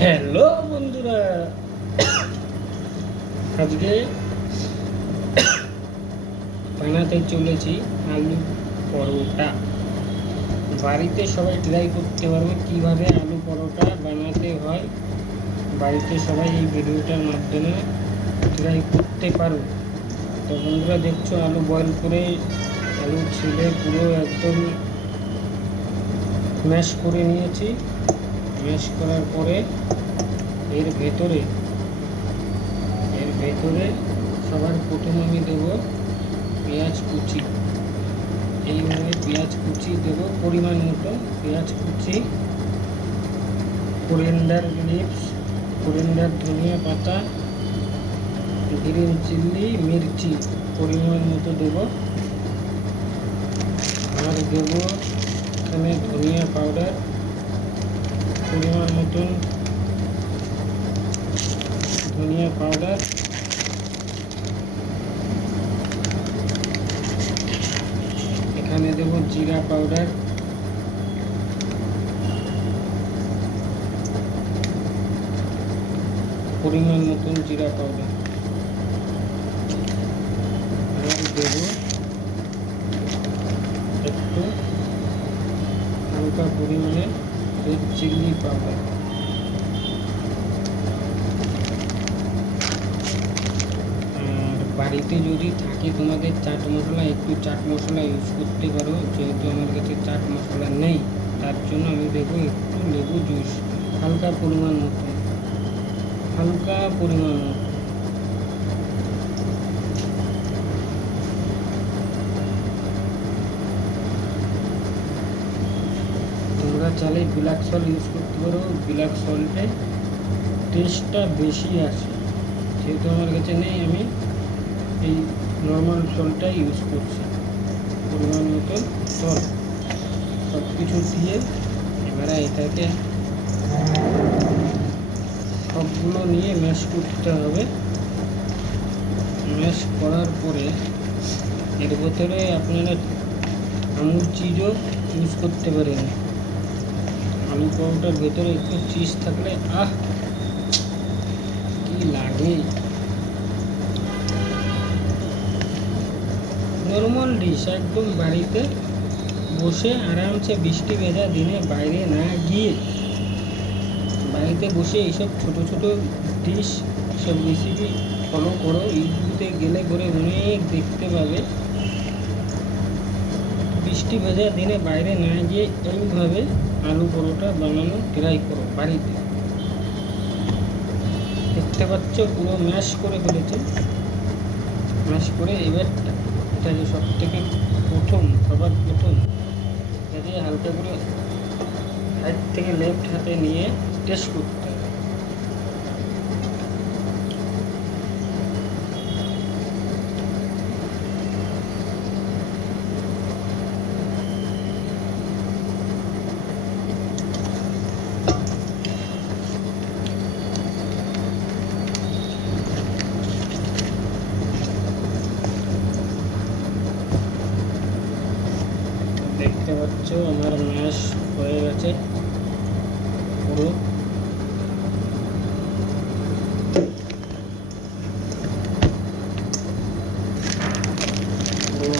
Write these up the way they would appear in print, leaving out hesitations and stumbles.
Hello বন্ধুরা, আজকে বানাতে চলেছি আলু পরোটা। বাড়িতে সবাই ট্রাই করতে পারবে কিভাবে আলু পরোটা বানাতে হয়। বাড়িতে সবাই এই ভিডিওটার মাধ্যমে ট্রাই করতে পারো। তো বন্ধুরা, দেখছো আলু বয়েল করে আলু ছিলে পুরো একদম ম্যাশ করে নিয়েছি। ম্যাশ করার পরে এর ভেতরে সবার প্রথম আমি দেবো পেঁয়াজ কুচি। এইভাবে পেঁয়াজ কুচি দেবো পরিমাণ মতো। পেঁয়াজ কুচি, কোরিয়েন্ডার লিভস, কোরিয়েন্ডার ধনিয়া পাতা, গ্রিন চিলি, মির্চি পরিমাণ মতো দেবো। আর দেবো এখানে ধনিয়া পাউডার পরিমাণ মতন, ধনিয়া পাউডার। এখানে দেবো জিরা পাউডার, পরিমাণ মতন জিরা পাউডার। আর দেবো একটু হালকা পরিমাণে রেড চিলি পাউডার। আর বাড়িতে যদি থাকে তোমাদের চাট মশলা, একটু চাট মশলা ইউজ করতে পারো। যেহেতু আমার কাছে চাট মশলা নেই, তার জন্য আমি দেবো একটু লেবু জুস, হালকা পরিমাণ মতো। তোমরা চাইলে ব্ল্যাক সল্ট ইউজ করতে পারো। ব্ল্যাক সল্টে টেস্টটা বেশি আসে, যেহেতু আমার কাছে নেই, আমি এই নর্মাল সল্টটা ইউজ করছি। পরিমাণ মতো সল্ট সব কিছু দিয়ে এবারে এটাকে সবগুলো নিয়ে ম্যাশ করতে হবে। ম্যাশ করার পরে এর ভেতরে আপনারা আমুল চিজও ইউজ করতে পারেন। আলু পরোটার ভেতরে একটু চিজ থাকলে কি লাগে। নর্মাল ডিশ, একদম বাড়িতে বসে আরামসে বৃষ্টি ভেজা দিনে বাইরে না গিয়ে বাড়িতে বসে এইসব ছোট ছোট ডিশ, সব রেসিপি ফলো করো। ইউটিউবে গেলে করে অনেক দেখতে পাবে। বৃষ্টি ভেজা দিনে বাইরে না গিয়ে এইভাবে আলু পরোটা বানানো ট্রাই করো বাড়িতে। দেখতে পাচ্ছ পুরো ম্যাশ করে ফেলেছে। ম্যাশ করে এবার এটাকে সবার প্রথম এটাকে হালকা করে রাইট থেকে লেফট হাতে নিয়ে টেস্ট করতে হবে। দেখতে পাচ্ছ আমার ম্যাশ হয়ে গেছে পুরো।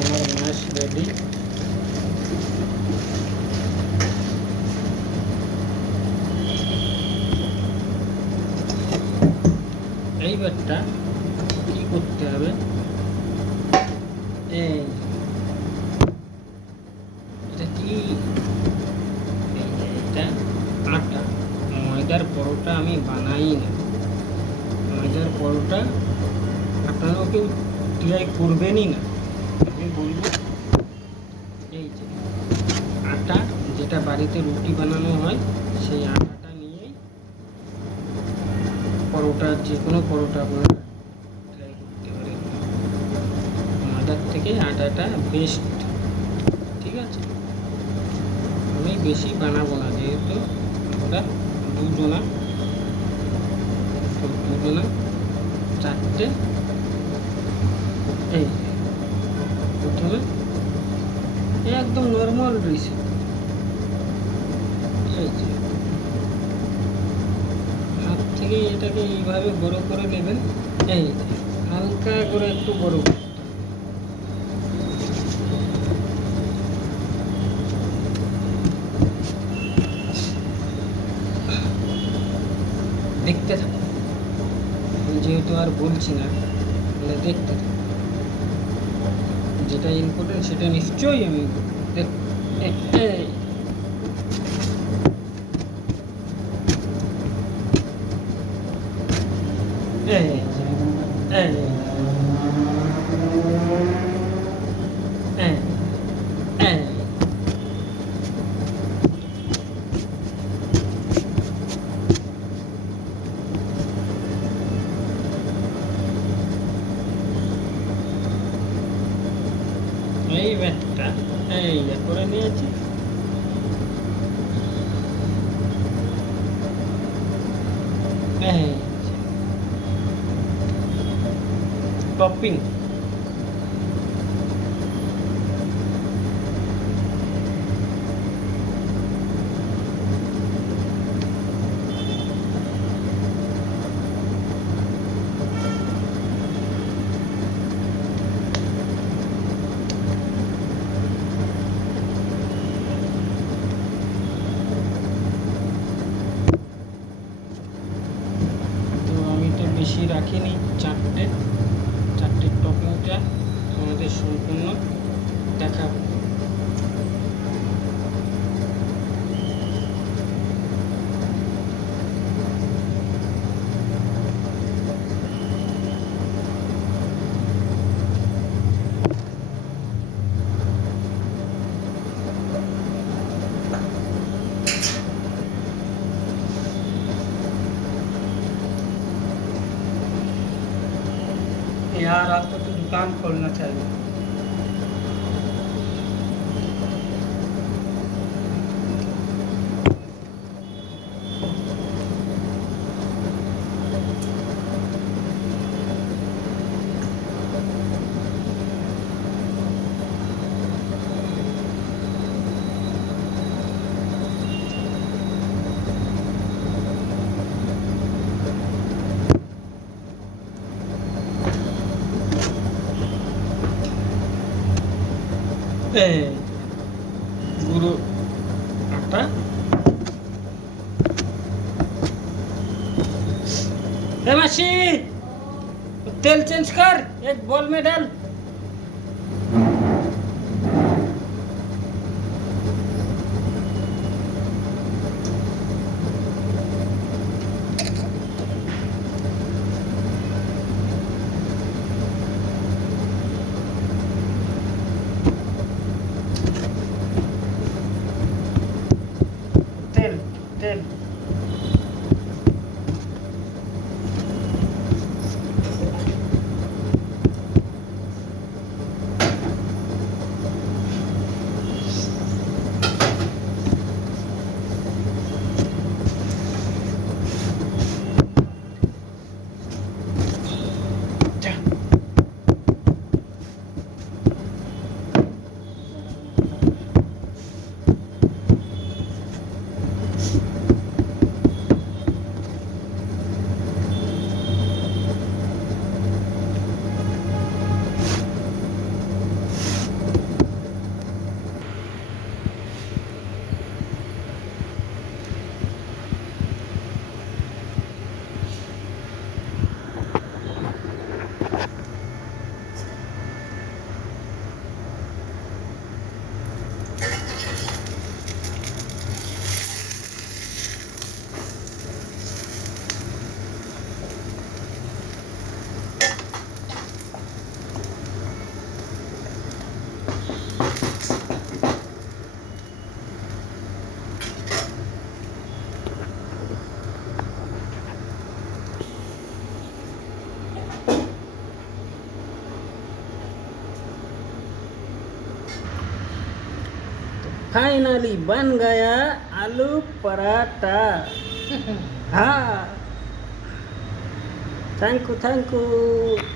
আমার ম্যাশ রেডি। এইবারটা কি করতে হবে, এটা আটা। ময়দার পরোটা আমি বানাই না। ময়দার পরোটা আপনারাও কেউ ট্রাই করবেনই না। আমি বলবো এই যে আটা, যেটা বাড়িতে রুটি বানানো হয়, সেই আটাটা নিয়েই পরোটা, যে কোনো পরোটা আপনারা ট্রাই করতে পারেন। ময়দার থেকে আটাটা বেস্ট। ঠিক আছে, আমি বেশি বানাবো না, যেহেতু আমরা দুজনা চারটে। এই প্রথমে একদম নর্মাল রেসিপি। এই যে থেকে এটাকে এইভাবে বড় করে নেবেন, এই হালকা করে একটু বড় করে। দেখতে থাকুন, আমি যেহেতু আর বলছি না, তাহলে দেখতে থাকুন। যেটা ইম্পর্টেন্ট সেটা নিশ্চয়ই আমি দেখ এই এই এই এই এই এই ব্যাটটা এই করে নিয়েছি। এই টপিং তো আমি তো বেশি রাখিনি, চারটে টপিংটা আমাদের সম্পূর্ণ দেখাবো। यार आपको तो दुकान खोलना चाहिए। গুঁড়ো आटा, मासी तेल चेंज कर, एक बॉल में डाल। तेल तेल फाइनली बन गया आलू पराठा। हाँ, थैंक यू।